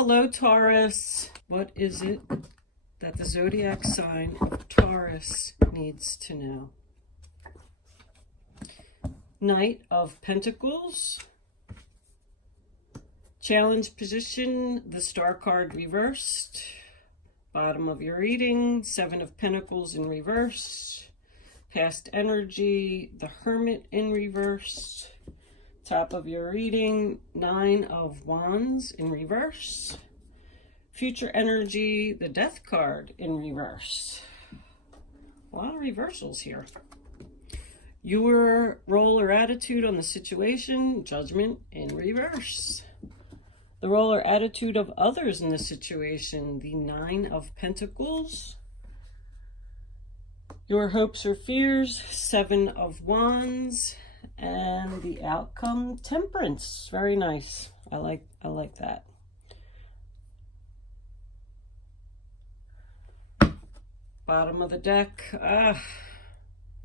Hello, Taurus. What is it that the zodiac sign of Taurus needs to know? Knight of Pentacles. Challenge position, the Star card reversed. Bottom of your reading, Seven of Pentacles in reverse. Past energy, the Hermit in reverse. Top of your reading, Nine of Wands in reverse. Future energy, the Death card in reverse. A lot of reversals here. Your role or attitude on the situation, Judgment in reverse. The role or attitude of others in the situation, the Nine of Pentacles. Your hopes or fears, Seven of Wands. And the outcome, Temperance. Very nice. I like that. Bottom of the deck,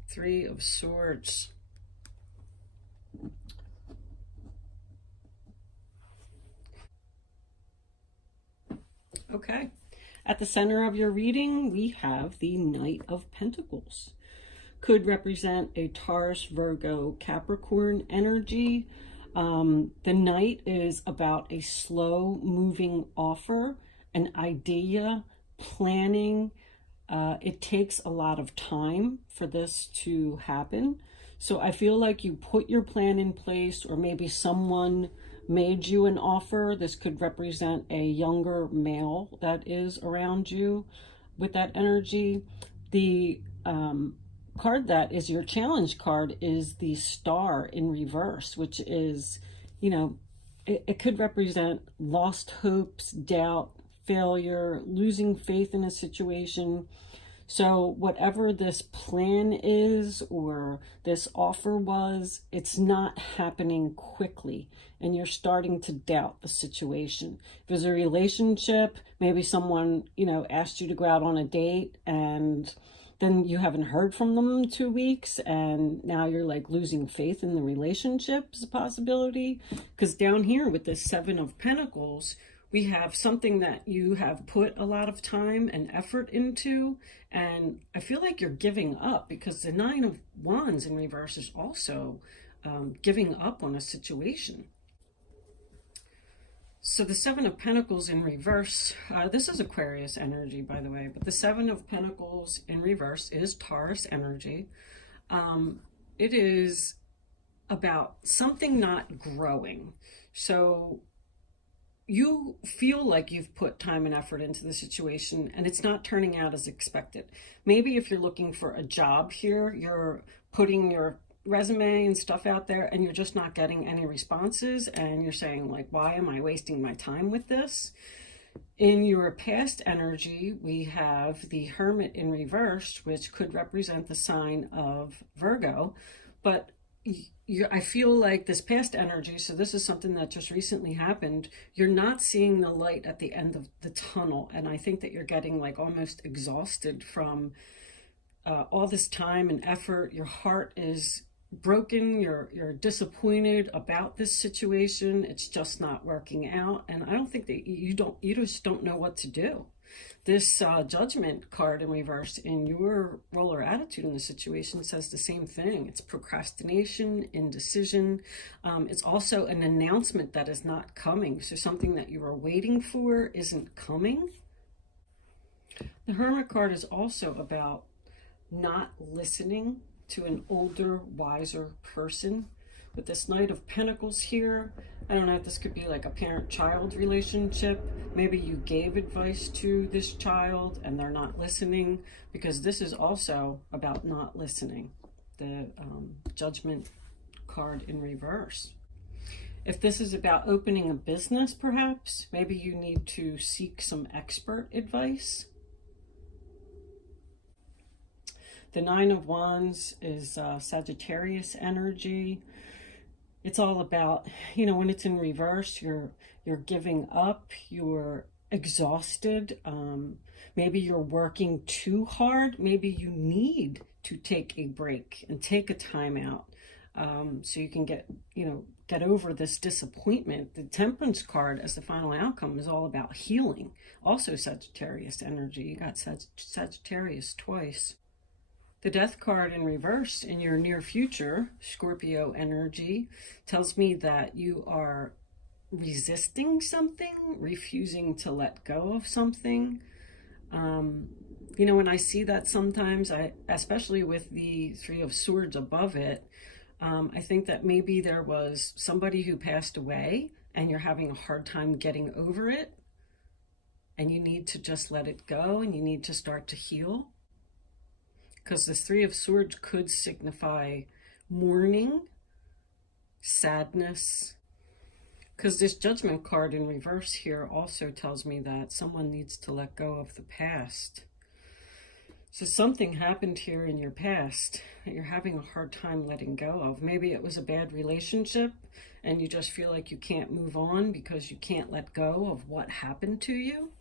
Three of Swords. Okay. At the center of your reading, we have the Knight of Pentacles. Could represent a Taurus, Virgo, Capricorn energy. The Knight is about a slow moving offer, an idea, planning. It takes a lot of time for this to happen. So I feel like you put your plan in place, or maybe someone made you an offer. This could represent a younger male that is around you with that energy. The card that is your challenge card is the Star in reverse, which is, it could represent lost hopes, doubt, failure, losing faith in a situation. So whatever this plan is or this offer was, it's not happening quickly, and you're starting to doubt the situation. If there's a relationship, maybe someone, asked you to go out on a date, and then you haven't heard from them in 2 weeks, and now you're like losing faith in the relationship is a possibility. Because down here with this Seven of Pentacles, we have something that you have put a lot of time and effort into, and I feel like you're giving up, because the Nine of Wands in reverse is also giving up on a situation. So the Seven of Pentacles in reverse, this is Aquarius energy, by the way, but the Seven of Pentacles in reverse is Taurus energy. It is about something not growing. So you feel like you've put time and effort into the situation, and it's not turning out as expected. Maybe if you're looking for a job here, you're putting your resume and stuff out there, and you're just not getting any responses, and you're saying, like, why am I wasting my time with this? In your past energy, we have the Hermit in reverse, which could represent the sign of Virgo, but I feel like this past energy, so this is something that just recently happened, you're not seeing the light at the end of the tunnel, and I think that you're getting like almost exhausted from all this time and effort. Your heart is broken, you're disappointed about this situation, it's just not working out, and I don't think that you just don't know what to do. This Judgment card in reverse in your role or attitude in the situation says the same thing. It's procrastination, indecision. It's also an announcement that is not coming. So something that you were waiting for isn't coming. The Hermit card is also about not listening to an older, wiser person. With this Knight of Pentacles here, I don't know if this could be like a parent-child relationship. Maybe you gave advice to this child and they're not listening, because this is also about not listening. The Judgment card in reverse. If this is about opening a business, perhaps, maybe you need to seek some expert advice. The Nine of Wands is Sagittarius energy. It's all about, when it's in reverse, you're giving up, you're exhausted. Maybe you're working too hard. Maybe you need to take a break and take a time out. so you can get, get over this disappointment. The Temperance card as the final outcome is all about healing. Also Sagittarius energy. You got Sagittarius twice. The Death card in reverse in your near future, Scorpio energy, tells me that you are resisting something, refusing to let go of something. When I see that sometimes, especially with the Three of Swords above it, I think that maybe there was somebody who passed away and you're having a hard time getting over it, and you need to just let it go and you need to start to heal. Because the Three of Swords could signify mourning, sadness. Because this Judgment card in reverse here also tells me that someone needs to let go of the past. So something happened here in your past that you're having a hard time letting go of. Maybe it was a bad relationship and you just feel like you can't move on because you can't let go of what happened to you.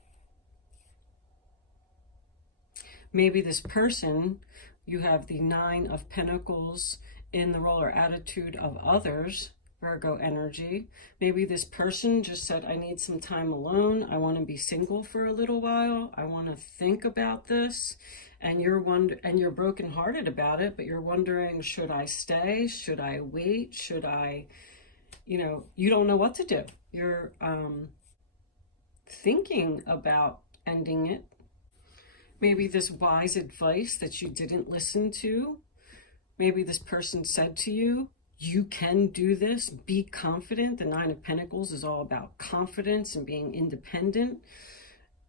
Maybe this person, you have the Nine of Pentacles in the role or attitude of others, Virgo energy. Maybe this person just said, I need some time alone. I want to be single for a little while. I want to think about this. And you're brokenhearted about it, but you're wondering, should I stay? Should I wait? Should I, you don't know what to do. You're thinking about ending it. Maybe this wise advice that you didn't listen to. Maybe this person said to you, you can do this, be confident. The Nine of Pentacles is all about confidence and being independent.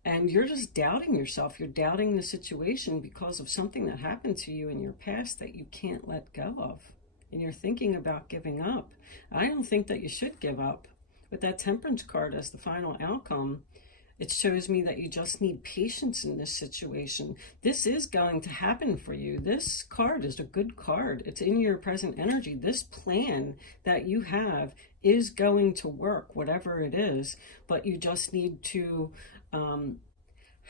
And you're just doubting yourself. You're doubting the situation because of something that happened to you in your past that you can't let go of. And you're thinking about giving up. I don't think that you should give up. With that Temperance card as the final outcome, it shows me that you just need patience in this situation. This is going to happen for you. This card is a good card. It's in your present energy. This plan that you have is going to work, whatever it is, but you just need to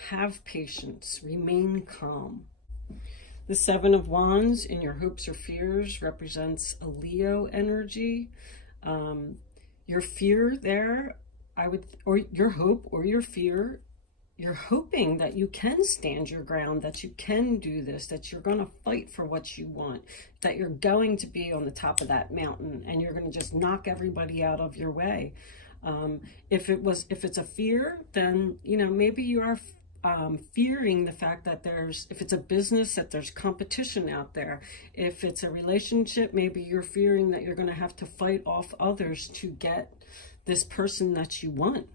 have patience, remain calm. The Seven of Wands in your hopes or fears represents a Leo energy. Your fear there, or your hope or your fear, you're hoping that you can stand your ground, that you can do this, that you're going to fight for what you want, that you're going to be on the top of that mountain and you're going to just knock everybody out of your way. If it's a fear, then, maybe you are fearing the fact that if it's a business, that there's competition out there. If it's a relationship, maybe you're fearing that you're going to have to fight off others to get this person that you want.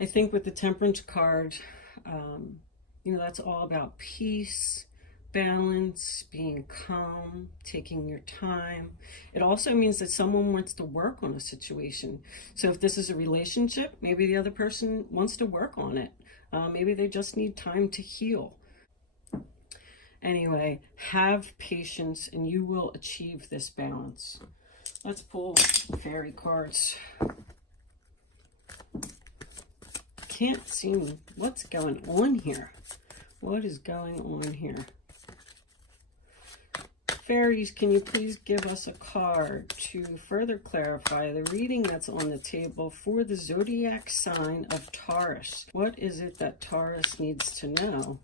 I think with the Temperance card, that's all about peace, balance, being calm, taking your time. It also means that someone wants to work on a situation. So if this is a relationship, maybe the other person wants to work on it. Maybe they just need time to heal. Anyway, have patience and you will achieve this balance. Let's pull fairy cards. Can't see what's going on here. What is going on here? Fairies, can you please give us a card to further clarify the reading that's on the table for the zodiac sign of Taurus? What is it that Taurus needs to know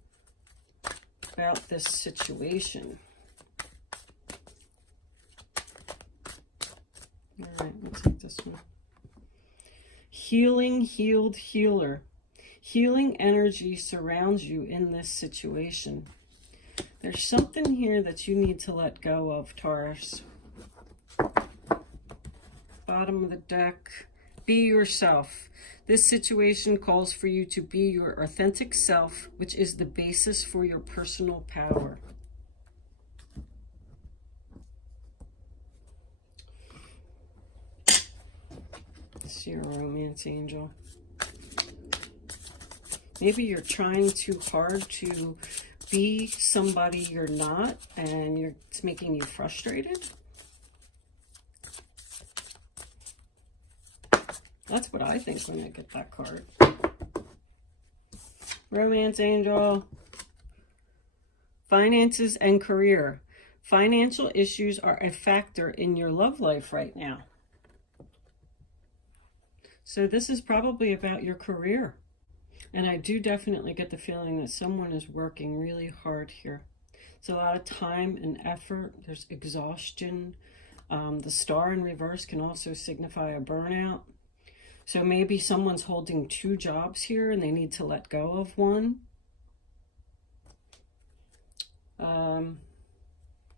about this situation? All right, let's take this one. Healing, healed, healer. Healing energy surrounds you in this situation. There's something here that you need to let go of, Taurus. Bottom of the deck. Be yourself. This situation calls for you to be your authentic self, which is the basis for your personal power. See your romance angel. Maybe you're trying too hard to be somebody you're not, and it's making you frustrated. That's what I think when I get that card. Romance angel. Finances and career. Financial issues are a factor in your love life right now. So this is probably about your career. And I do definitely get the feeling that someone is working really hard here. It's a lot of time and effort. There's exhaustion. The star in reverse can also signify a burnout. So maybe someone's holding 2 jobs here and they need to let go of one.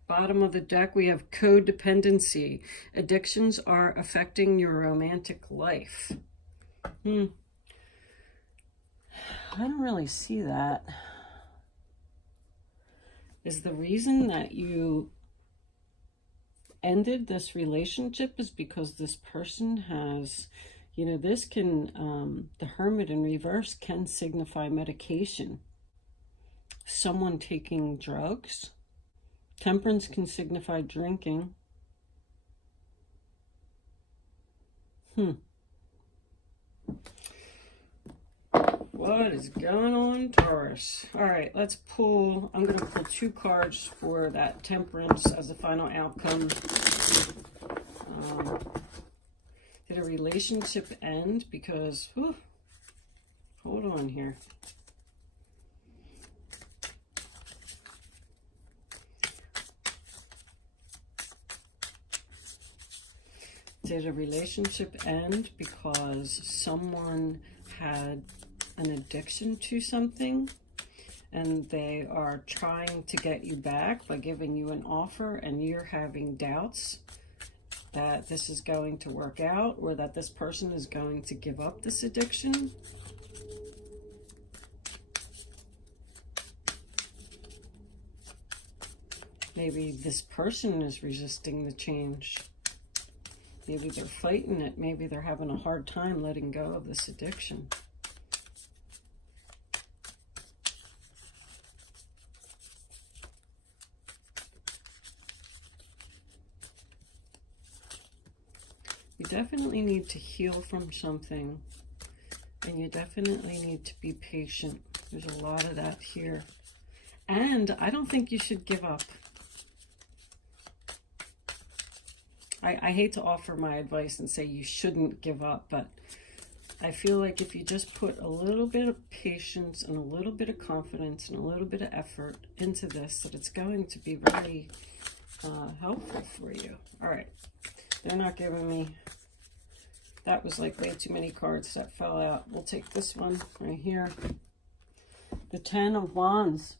Bottom of the deck, we have codependency. Addictions are affecting your romantic life. I don't really see that. Is the reason that you ended this relationship is because this person has, you know, this can, the Hermit in reverse can signify medication. Someone taking drugs. Temperance can signify drinking. What is going on, Taurus? All right, let's pull. I'm going to pull 2 cards for that Temperance as a final outcome. Did a relationship end? Because, hold on here. Did a relationship end because someone had an addiction to something and they are trying to get you back by giving you an offer, and you're having doubts that this is going to work out or that this person is going to give up this addiction? Maybe this person is resisting the change. Maybe they're fighting it. Maybe they're having a hard time letting go of this addiction. You definitely need to heal from something, and you definitely need to be patient. There's a lot of that here. And I don't think you should give up. I hate to offer my advice and say you shouldn't give up, but I feel like if you just put a little bit of patience and a little bit of confidence and a little bit of effort into this, that it's going to be really helpful for you. All right. They're not giving me... That was like way too many cards that fell out. We'll take this one right here. The 10 of Wands.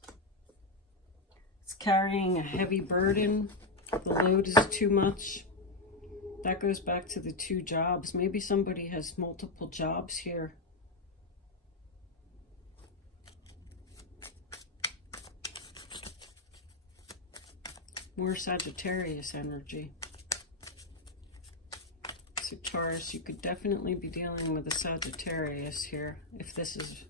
It's carrying a heavy burden. The load is too much. That goes back to the 2 jobs. Maybe somebody has multiple jobs here. More Sagittarius energy. So Taurus, you could definitely be dealing with a Sagittarius here. If this is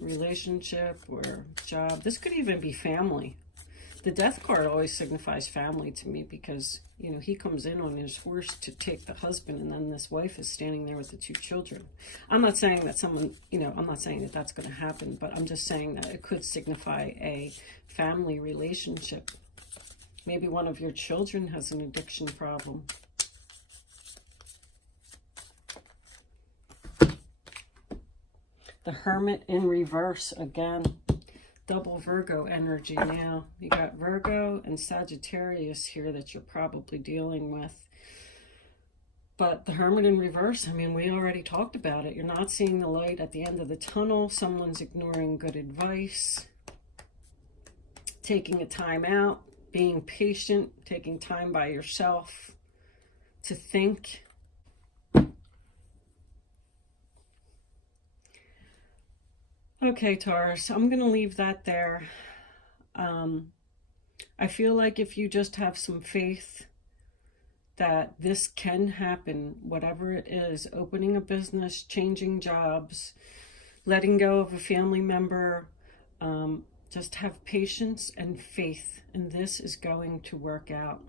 relationship or job. This could even be family. The Death card always signifies family to me because, you know, he comes in on his horse to take the husband, and then this wife is standing there with the 2 children. I'm not saying that someone, you know, I'm not saying that that's going to happen, but I'm just saying that it could signify a family relationship. Maybe one of your children has an addiction problem. The Hermit in reverse again. Double Virgo energy now. You got Virgo and Sagittarius here that you're probably dealing with. But the Hermit in reverse, I mean, we already talked about it. You're not seeing the light at the end of the tunnel. Someone's ignoring good advice. Taking a time out. Being patient. Taking time by yourself to think. Okay, Taurus, I'm going to leave that there. I feel like if you just have some faith that this can happen, whatever it is, opening a business, changing jobs, letting go of a family member, just have patience and faith, and this is going to work out.